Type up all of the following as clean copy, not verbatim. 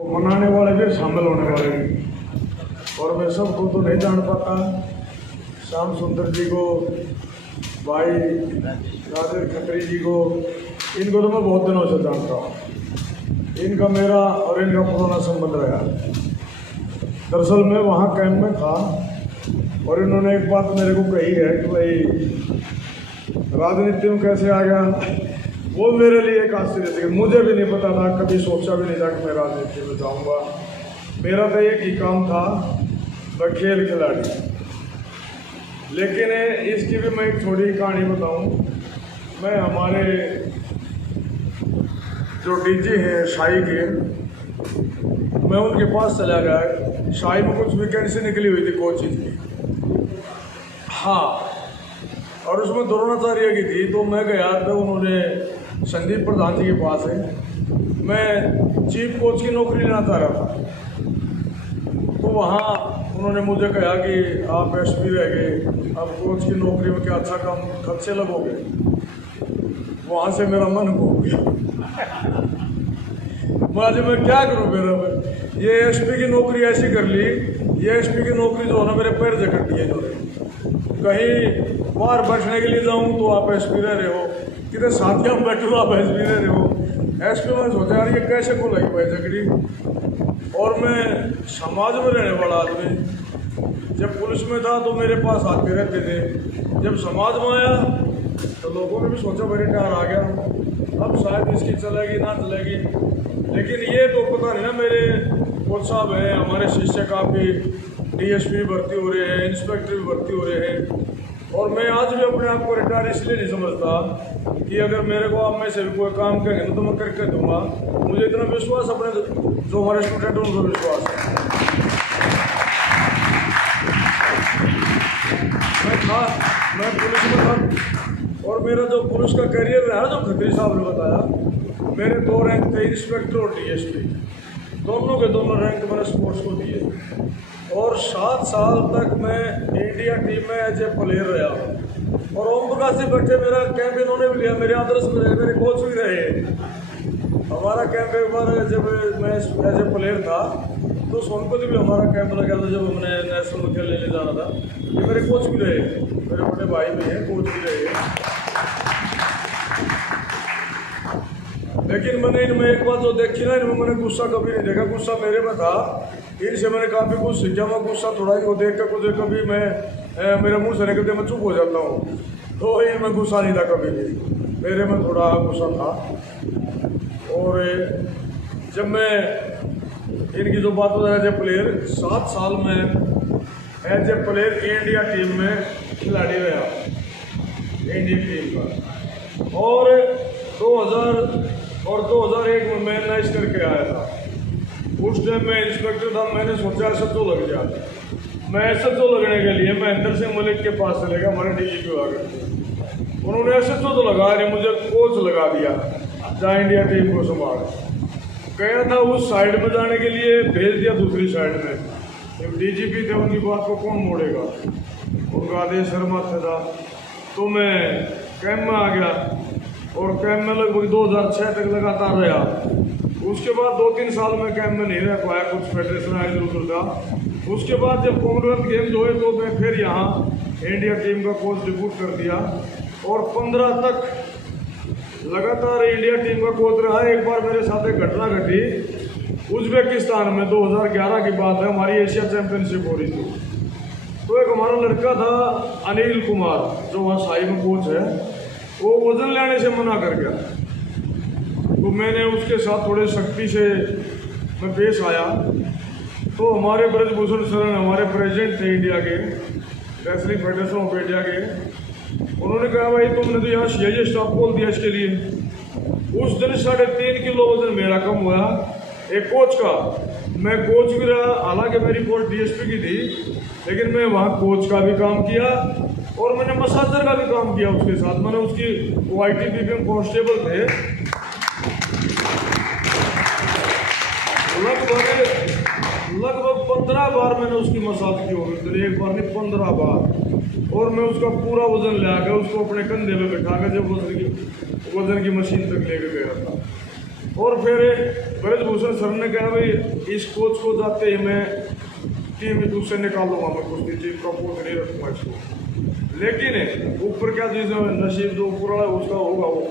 मनाने वाले भी शामिल होने वाले भी, और मैं सबको तो नहीं जान पाता। श्याम सुंदर जी को, भाई राजेश खत्री जी को, इनको तो मैं बहुत दिनों से जानता हूँ। इनका मेरा और इनका पुराना संबंध रहा। दरअसल मैं वहाँ कैंप में था और इन्होंने एक बात मेरे को कही है कि भाई राजनीति में कैसे आ गया। वो मेरे लिए एक आश्चर्य थी, मुझे भी नहीं पता था, कभी सोचा भी नहीं था कि मैं राजनीति में जाऊँगा। मेरा तो एक ही काम था, मैं खेल खिलाड़ी। लेकिन इसकी भी मैं एक छोटी कहानी बताऊं। मैं हमारे जो डीजी हैं शाही के, मैं उनके पास चला गया। शाही में कुछ वैकेंसी निकली हुई थी कोचिंग की, हाँ, और उसमें द्रोणाचार्य की थी। तो मैं गया तो उन्होंने संदीप प्रधान जी के पास है, मैं चीफ कोच की नौकरी लेना चाह रहा था। तो वहाँ उन्होंने मुझे कहा कि आप एसपी रह गए, अब कोच की नौकरी में क्या अच्छा काम कब से लगोगे। वहाँ से मेरा मन हो गया मैं क्या करूँ, मेरा ये एसपी की नौकरी ऐसी कर ली। ये एसपी की नौकरी जो है ना, मेरे पैर जकड़ दिए इन्होंने। कहीं बाहर बैठने के लिए जाऊँ तो आप एसपी रह रहे हो, कितने साथियों में बैठे हो आप एसपी रह रहे हो। एसपी में सोचा यार ये कैसे को लगी पाई जकड़ी। और मैं समाज में रहने वाला आदमी, जब पुलिस में था तो मेरे पास आते रहते थे, जब समाज में आया तो लोगों ने भी सोचा मेरे टार आ गया, अब शायद इसकी चलेगी ना चलेगी। लेकिन ये तो पता नहीं ना, मेरे कोच साहब हैं, हमारे शिष्य काफ़ी डीएसपी भर्ती हो रहे हैं, इंस्पेक्टर भी भर्ती हो रहे हैं। और मैं आज भी अपने आप को रिटायर इसलिए नहीं समझता कि अगर मेरे को आप में से भी कोई काम करेंगे तो मैं करके दूंगा। मुझे इतना विश्वास अपने जो हमारे स्टूडेंट हैं उनको विश्वास है। मैं पुलिस में था और मेरा जो पुलिस का करियर रहा, जो खत्री साहब ने बताया, मेरे 2 रैंक थे, इंस्पेक्टर और डीएसपी। दोनों के दोनों रैंक मैंने स्पोर्ट्स को दिए। और 7 साल तक मैं इंडिया टीम में एज ए प्लेयर रहा। और ओम प्रकाश जी बैठे, मेरा कैंप इन्होंने भी लिया, मेरे आदर्श में रहे, मेरे कोच भी रहे। हमारा कैंप एक बार जब मैं एज ए प्लेयर था तो सोनपत भी हमारा कैंप लगा था, जब हमने नेशनल में खेलने ले जाना था। ये मेरे कोच भी रहे, मेरे बड़े भाई भी हैं, कोच भी रहे। लेकिन मैंने इनमें एक बात जो देखी ना, इनमें मैंने गुस्सा कभी नहीं देखा। गुस्सा मेरे में था, इनसे मैंने काफ़ी कुछ सीखा। मैं गुस्सा थोड़ा ही को देख कर कुछ कभी मैं मेरे मुंह से निकलते मैं चुप हो जाता हूँ, तो इनमें गुस्सा नहीं था कभी भी, मेरे में थोड़ा गुस्सा था। और जब मैं इनकी जो बात होता है एज ए प्लेयर, 7 साल में as a player India team में खिलाड़ी रहा, इंडियन टीम का। और 2001 में मैं मैच करके आया था। उस टाइम मैं इंस्पेक्टर था, मैंने सोचा एसएचओ लग गया। मैं एसएचओ लगने के लिए महेंद्र सिंह मलिक के पास चले गया, हमारे डीजीपी हुआ करते। उन्होंने एसएचओ तो लगा नहीं, मुझे कोच लगा दिया, जहाँ इंडिया टीम को संभाल गया था। उस साइड में जाने के लिए भेज दिया दूसरी साइड में। जब डीजीपी थे, उनकी बात को कौन मोड़ेगा, उनका आदेश शर्मा था। तो मैं कैंप में आ गया और कैंप में लगभग 2006 तक लगातार रहा। उसके बाद 2-3 साल में कैंप में नहीं रह पाया, कुछ फेडरेशन आए इधर उधर था। उसके बाद जब कॉमनवेल्थ गेम्स हुए तो मैं फिर यहाँ इंडिया टीम का कोच डिप्यूट कर दिया और 15 तक लगातार इंडिया टीम का कोच रहा। एक बार मेरे साथ एक घटना घटी उज्बेकिस्तान में, 2011 की बात है, हमारी एशिया चैंपियनशिप हो रही थी। तो एक हमारा लड़का था अनिल कुमार, जो वहाँ शाही में कोच है, वो वजन लेने से मना कर गया। तो मैंने उसके साथ थोड़े सख्ती से मैं पेश आया। तो हमारे ब्रजभूषण शरण, हमारे प्रेसिडेंट थे इंडिया के, रेसलिंग फेडरेशन ऑफ इंडिया के, उन्होंने कहा भाई तुमने तो यहाँ सीआईए स्टॉप खोल दिया इसके लिए। उस दिन 3.5 किलो वजन मेरा कम हुआ, एक कोच का। मैं कोच भी रहा, हालांकि मेरी पोस्ट डीएसपी की थी, लेकिन मैं वहाँ कोच का भी काम किया और मैंने मसाजर का भी काम किया उसके साथ। मैंने उसकी YTPP में कांस्टेबल थे, लगभग 15 बार मैंने उसकी मसाज की होगी, तो एक बार नहीं 15 बार। और मैं उसका पूरा वजन ले आकर उसको अपने कंधे पे बैठा कर जब वजन की मशीन तक लेकर गया था। और फिर ब्रजभूषण सर ने कहा भाई इस कोच को जाते ही मैं टीम दूसरे निकाल दूंगा, मैं कुछ टीम का कोच नहीं रखूंगा इसको। लेकिन ऊपर क्या चीज़ है, नसीब जो ऊपर वाला उसका होगा वो।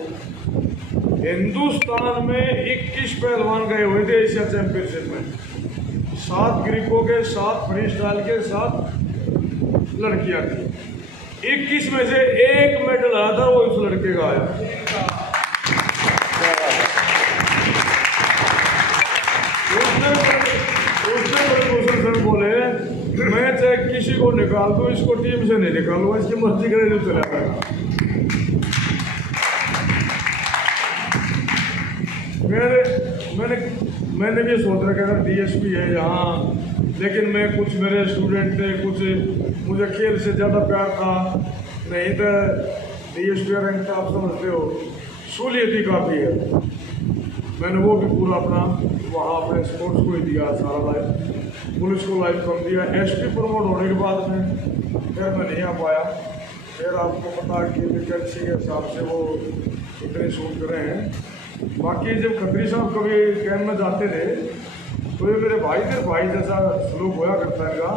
हिंदुस्तान में 21 पहलवान गए हुए थे एशिया चैंपियनशिप में, 7 ग्रीकों के, 7 फ्री स्टाइल के, 7 लड़कियां थी। 21 में से 1 मेडल आया था, वो इस लड़के का आया। उसने ब्रजभूषण सर बोले मैं चाहे किसी को निकाल दूं, इसको टीम से नहीं निकालूंगा, इसकी मर्जी करे जो चला जाएगा। मैंने भी सोच रखा था डीएसपी है यहाँ, लेकिन मैं कुछ मेरे स्टूडेंट थे, कुछ मुझे खेल से ज़्यादा प्यार था, नहीं तो डीएसपी रैंक तो आप समझते हो सहूलियत ही काफ़ी है। मैंने वो भी पूरा अपना वहाँ अपने स्पोर्ट्स को ही दिया, सारा लाइफ, पुलिस को लाइफ कम दिया। एसपी प्रमोट होने के बाद में फिर मैं नहीं आ पाया। फिर आपको पता कि वैकेंसी के हिसाब से वो इतने शूट करे हैं। बाकी जब खत्री साहब कभी कैंप में जाते थे तो ये मेरे भाई थे, भाई जैसा सलूक होया करता है इनका।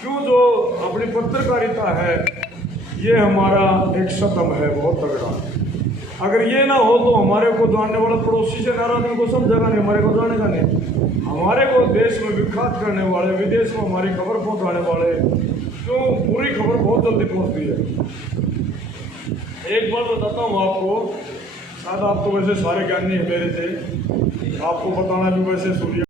क्यों, जो अपनी पत्रकारिता है ये हमारा एक सतम है बहुत तगड़ा। अगर ये ना हो तो हमारे को जानने वाला पड़ोसी से नाराज, उनको समझेगा नहीं, हमारे को जानेगा नहीं। हमारे को देश में विख्यात करने वाले, विदेश में हमारी खबर पहुंचाने वाले, तो पूरी खबर बहुत जल्दी पहुंचती है। एक बात बताता हूँ आपको, शायद आप तो वैसे सारे ज्ञानी है मेरे से, आपको बताना भी वैसे सूर्य